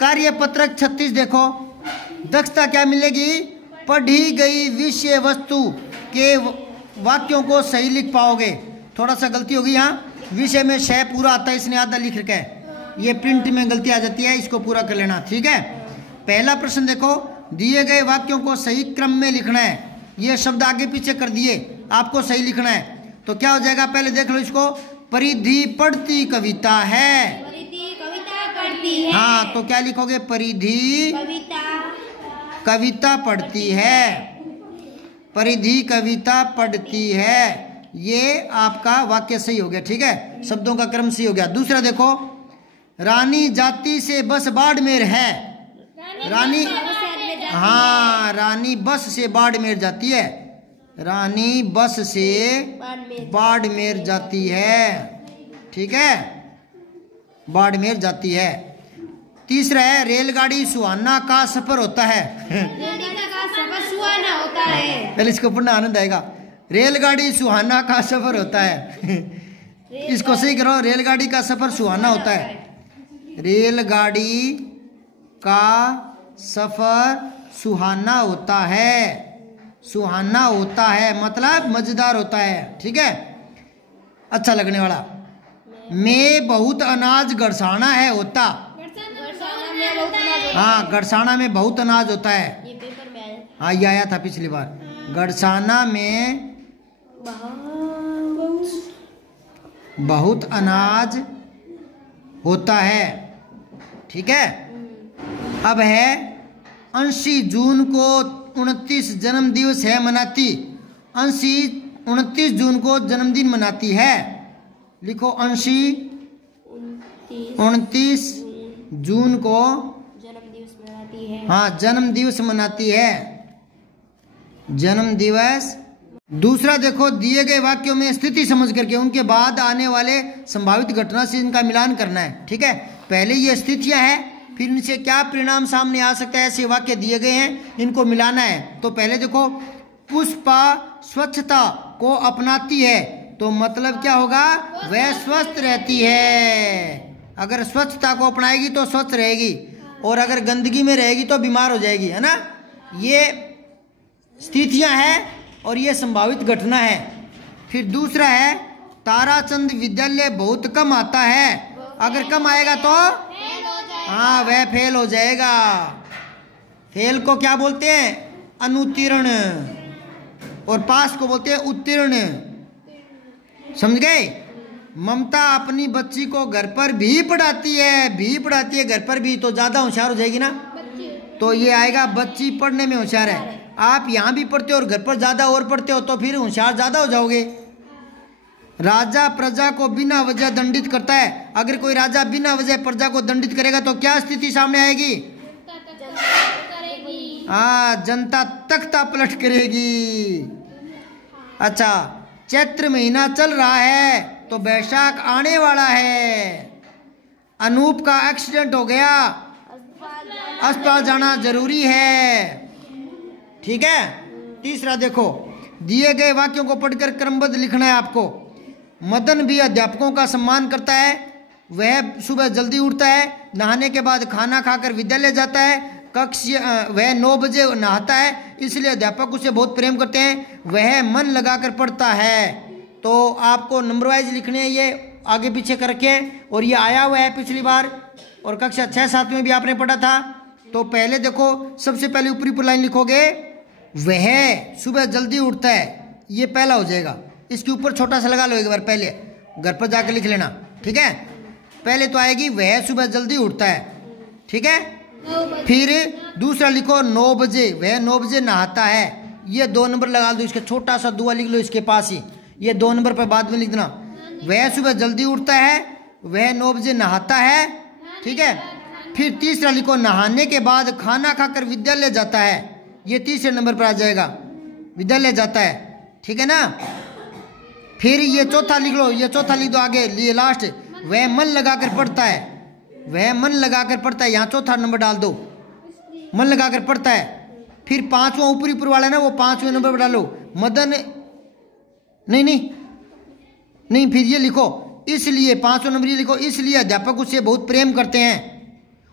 कार्यपत्रक 36 देखो, दक्षता क्या मिलेगी? पढ़ी गई विषय वस्तु के वाक्यों को सही लिख पाओगे। थोड़ा सा गलती होगी यहाँ, विषय में शय पूरा आता है, इसने आधा लिख रखा है, ये प्रिंट में गलती आ जाती है, इसको पूरा कर लेना, ठीक है। पहला प्रश्न देखो, दिए गए वाक्यों को सही क्रम में लिखना है। ये शब्द आगे पीछे कर दिए, आपको सही लिखना है। तो क्या हो जाएगा, पहले देख लो इसको। परिधि पढ़ती कविता है, परिधि कविता पढ़ती है। हाँ, तो क्या लिखोगे? परिधि कविता पढ़ती है, परिधि कविता पढ़ती है। ये आपका वाक्य सही हो गया, ठीक है, शब्दों का क्रम सही हो गया। दूसरा देखो, रानी जाति से बस बाड़मेर है। रानी, हाँ, रानी बस से बाड़मेर जाती है, रानी बस से बाड़मेर जाती है, ठीक है, बाड़मेर जाती है। तीसरा है, रेलगाड़ी सुहाना का सफर होता है। रेलगाड़ी का सफर सुहाना होता है। पहले इसको पढ़ना, आनंद आएगा। रेलगाड़ी सुहाना का सफर होता है। इसको सही करो, रेलगाड़ी का सफर सुहाना होता है। रेलगाड़ी का सफर सुहाना होता है, सुहाना होता है मतलब मजेदार होता है, ठीक है, अच्छा लगने वाला। में बहुत अनाज गड़साना है होता, हाँ, गड़साना में बहुत अनाज होता है। हाँ, ये आया था पिछली बार। गड़साना में बहुत अनाज होता है, ठीक है। अब है, 29 जून को 29 जन्म दिवस है मनाती। 29 जून को जन्मदिन मनाती है। लिखो, 29 जून को जन्म दिवस मनाती है। हाँ, जन्म दिवस मनाती है, जन्म दिवस। दूसरा देखो, दिए गए वाक्यों में स्थिति समझ करके उनके बाद आने वाले संभावित घटना से इनका मिलान करना है, ठीक है। पहले ये स्थितियां हैं, फिर इनसे क्या परिणाम सामने आ सकता है, ऐसे वाक्य दिए गए हैं, इनको मिलाना है। तो पहले देखो, पुष्पा स्वच्छता को अपनाती है, तो मतलब क्या होगा? वह स्वस्थ रहती है। अगर स्वच्छता को अपनाएगी तो स्वस्थ रहेगी, और अगर गंदगी में रहेगी तो बीमार हो जाएगी, है ना। ये स्थितियां हैं और ये संभावित घटना है। फिर दूसरा है, ताराचंद विद्यालय बहुत कम आता है। अगर कम आएगा तो हाँ, वह फेल हो जाएगा। फेल को क्या बोलते हैं? अनुत्तीर्ण। और पास को बोलते हैं उत्तीर्ण, समझ गए। ममता अपनी बच्ची को घर पर भी पढ़ाती है, घर पर भी, तो ज्यादा होशियार हो जाएगी ना। तो ये आएगा, बच्ची पढ़ने में होशियार है। आप यहाँ भी पढ़ते हो और घर पर ज्यादा और पढ़ते हो, तो फिर होशियार ज्यादा हो जाओगे। राजा प्रजा को बिना वजह दंडित करता है। अगर कोई राजा बिना वजह प्रजा को दंडित करेगा तो क्या स्थिति सामने आएगी? हाँ, जनता तख्ता पलट करेगी। अच्छा, चैत्र महीना चल रहा है तो बैसाख आने वाला है। अनूप का एक्सीडेंट हो गया, अस्पताल जाना जरूरी है, ठीक है। तीसरा देखो, दिए गए वाक्यों को पढ़कर क्रमबद्ध लिखना है आपको। मदन भी अध्यापकों का सम्मान करता है। वह सुबह जल्दी उठता है, नहाने के बाद खाना खाकर विद्यालय जाता है। वह 9 बजे नहाता है, इसलिए अध्यापक उसे बहुत प्रेम करते हैं। वह मन लगाकर पढ़ता है। तो आपको नंबर वाइज लिखने हैं, ये आगे पीछे कर रखे हैं, और ये आया हुआ है पिछली बार, और कक्षा 6-7 में भी आपने पढ़ा था। तो पहले देखो, सबसे पहले ऊपरी लाइन लिखोगे, वह सुबह जल्दी उठता है, ये पहला हो जाएगा। इसके ऊपर छोटा सा लगा लो एक बार, पहले घर पर जाकर लिख लेना, ठीक है। पहले तो आएगी, वह सुबह जल्दी उठता है, ठीक है। फिर दूसरा लिखो, 9 बजे, वह 9 बजे नहाता है। ये 2 नंबर लगा दो, इसका छोटा सा दुआ लिख लो इसके पास ही, ये 2 नंबर पर बाद में लिख देना। वह सुबह जल्दी उठता है, वह 9 बजे नहाता है, ठीक है। फिर तीसरा लिखो, नहाने के बाद खाना खाकर विद्यालय जाता है। ये तीसरे नंबर पर आ जाएगा, विद्यालय जाता है, ठीक है ना। फिर ये चौथा लिख लो, ये चौथा लिख दो आगे, ये लास्ट, वह मन लगाकर पढ़ता है। वह मन लगाकर पढ़ता है, यहाँ चौथा नंबर डाल दो, मन लगाकर पढ़ता है। फिर पांचवा ऊपरी ऊपर वाला है ना, वो 5वें नंबर पर डालो, मदन, नहीं, फिर ये लिखो, इसलिए 5वां नंबर ये लिखो, इसलिए अध्यापक उसे बहुत प्रेम करते हैं।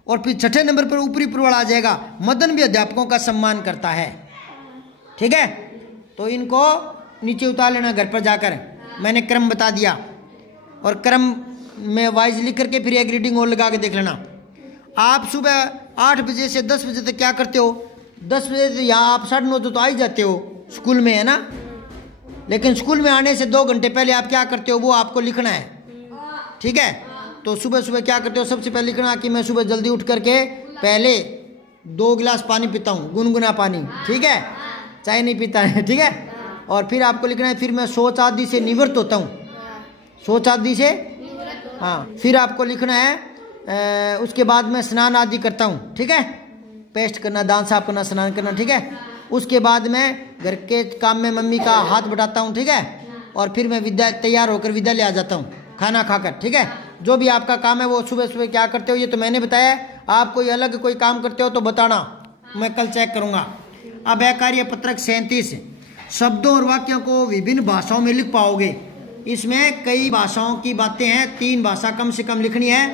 और फिर छठे नंबर पर ऊपरी प्रवर्ड आ जाएगा, मदन भी अध्यापकों का सम्मान करता है। ठीक है, तो इनको नीचे उतार लेना घर पर जाकर। मैंने क्रम बता दिया और क्रम में वाइज लिख करके फिर एक रीडिंग और लगा के देख लेना। आप सुबह 8 बजे से 10 बजे तक क्या करते हो? 10 बजे से यहाँ आप 9:30 तो आ ही जाते हो स्कूल में, है ना। लेकिन स्कूल में आने से 2 घंटे पहले आप क्या करते हो वो आपको लिखना है। ठीक है, तो सुबह सुबह क्या करते हो? सबसे पहले लिखना कि मैं सुबह जल्दी उठ करके पहले 2 गिलास पानी पीता हूँ, गुनगुना पानी। ठीक है, चाय नहीं पीता है। ठीक है, और फिर आपको लिखना है फिर मैं शौच आदि से निवृत्त होता हूँ, शौच आदि से। हाँ, फिर आपको लिखना है उसके बाद मैं स्नान आदि करता हूँ। ठीक है, पेस्ट करना, दांत साफ करना, स्नान करना। ठीक है, उसके बाद मैं घर के काम में मम्मी का हाथ बटाता हूँ। ठीक है, और फिर मैं तैयार होकर विद्यालय आ जाता हूँ खाना खाकर। ठीक है, जो भी आपका काम है वो सुबह सुबह क्या करते हो ये तो मैंने बताया। आप कोई अलग कोई काम करते हो तो बताना, मैं कल चेक करूँगा। अब है कार्य पत्रक 37। शब्दों और वाक्यों को विभिन्न भाषाओं में लिख पाओगे। इसमें कई भाषाओं की बातें हैं, 3 भाषा कम से कम लिखनी है।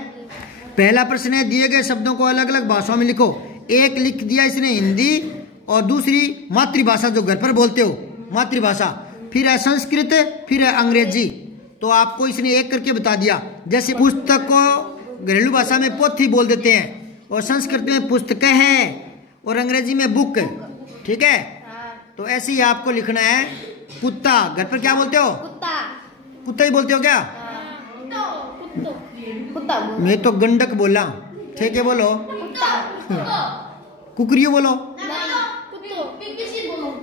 पहला प्रश्न है दिए गए शब्दों को अलग अलग भाषाओं में लिखो। एक लिख दिया इसने हिंदी और दूसरी मातृभाषा जो घर पर बोलते हो मातृभाषा, फिर है संस्कृत, फिर है अंग्रेजी। तो आपको इसने एक करके बता दिया। जैसे पुस्तक को घरेलू भाषा में पोथी बोल देते हैं और संस्कृत में पुस्तक है और अंग्रेजी में बुक। ठीक है, तो ऐसे ही आपको लिखना है। कुत्ता घर पर क्या बोलते हो? कुत्ता ही बोलते हो क्या? मैं तो गंडक बोला। ठीक है, बोलो कुकरियो बोलो।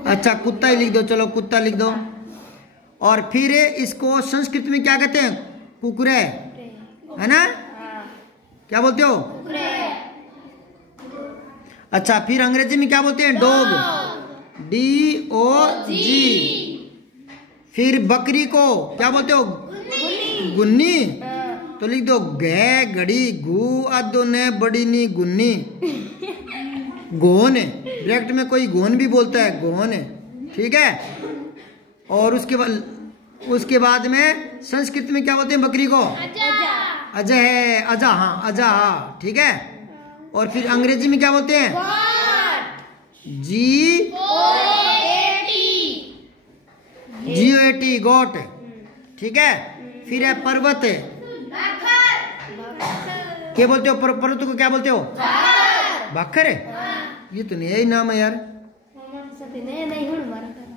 अच्छा, कुत्ता ही लिख दो। चलो कुत्ता लिख दो। और फिर इसको संस्कृत में क्या कहते हैं? कुकुरे, है ना? क्या बोलते हो? अच्छा, फिर अंग्रेजी में क्या बोलते हैं? Dog, DOG। फिर बकरी को क्या बोलते हो? गुन्नी। तो लिख दो घे घड़ी घू अदो ने बड़ी नी गुन्नी। गोन, डायरेक्ट में कोई गोन भी बोलता है, गोन। ठीक है, और उसके बाद में संस्कृत में क्या बोलते हैं बकरी को? अजा है, अजा, हाँ अजा, हाँ। ठीक है, और फिर अंग्रेजी में क्या बोलते हैं? GOAT, गोट। ठीक है, फिर है पर्वत। क्या बोलते हो? पर्वत को क्या बोलते हो? बखर। ये तो नया ही नाम है यार।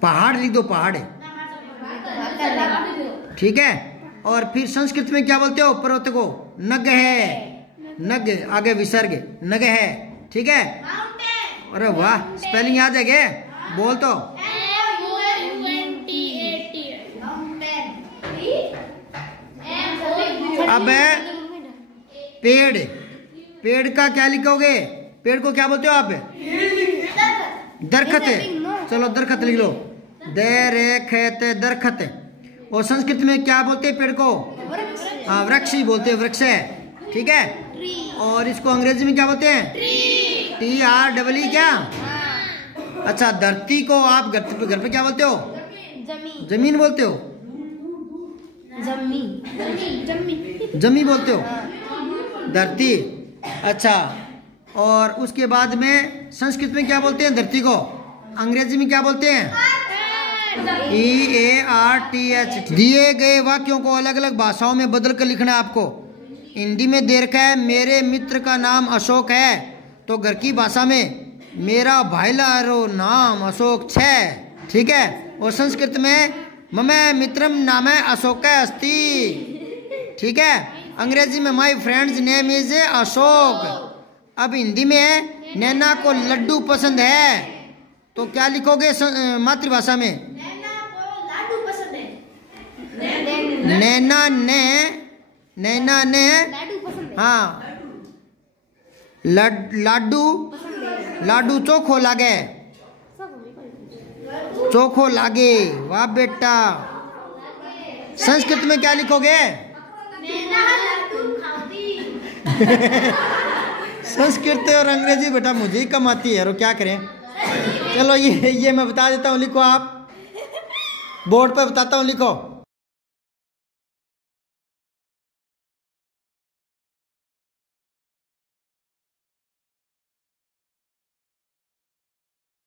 पहाड़ लिख दो, पहाड़। ठीक है, और फिर संस्कृत में क्या बोलते हो पर्वत को? नग है, नग आगे विसर्ग, नग है। ठीक है, अरे वाह, स्पेलिंग याद है क्या? बोल तो। अब पेड़, पेड़ का क्या लिखोगे? पेड़ को क्या बोलते हो आप? दरखत। चलो दरखत लिख लो, दरखत। और संस्कृत में क्या बोलते हैं पेड़ को? हाँ, वृक्ष ही बोलते हैं, वृक्ष है। ठीक है, और इसको अंग्रेजी में क्या बोलते हैं? TREE क्या? अच्छा, धरती को आप घर पे क्या बोलते हो? जमीन बोलते हो? जमी बोलते हो, धरती। अच्छा, और उसके बाद में संस्कृत में क्या बोलते हैं धरती को? अंग्रेजी में क्या बोलते हैं? EARTH। दिए गए वाक्यों को अलग अलग भाषाओं में बदल कर लिखना है आपको। हिंदी में दे रखा है मेरे मित्र का नाम अशोक है, तो घर की भाषा में मेरा भाईलारो नाम अशोक छे। ठीक है, और संस्कृत में मम मित्रम नाम है अशोक अस्ति। ठीक है, अंग्रेजी में my friends name is Ashok. अब हिंदी में है नैना को लड्डू पसंद है, तो क्या लिखोगे मातृभाषा में? नैना ने हाँ लाडू चोखो लागे, चोखो लागे। वाह बेटा, संस्कृत में क्या लिखोगे? संस्कृत और अंग्रेजी बेटा मुझे ही कम आती है, और क्या करें। चलो ये मैं बता देता हूँ, लिखो आप, बोर्ड पर बताता हूँ, लिखो।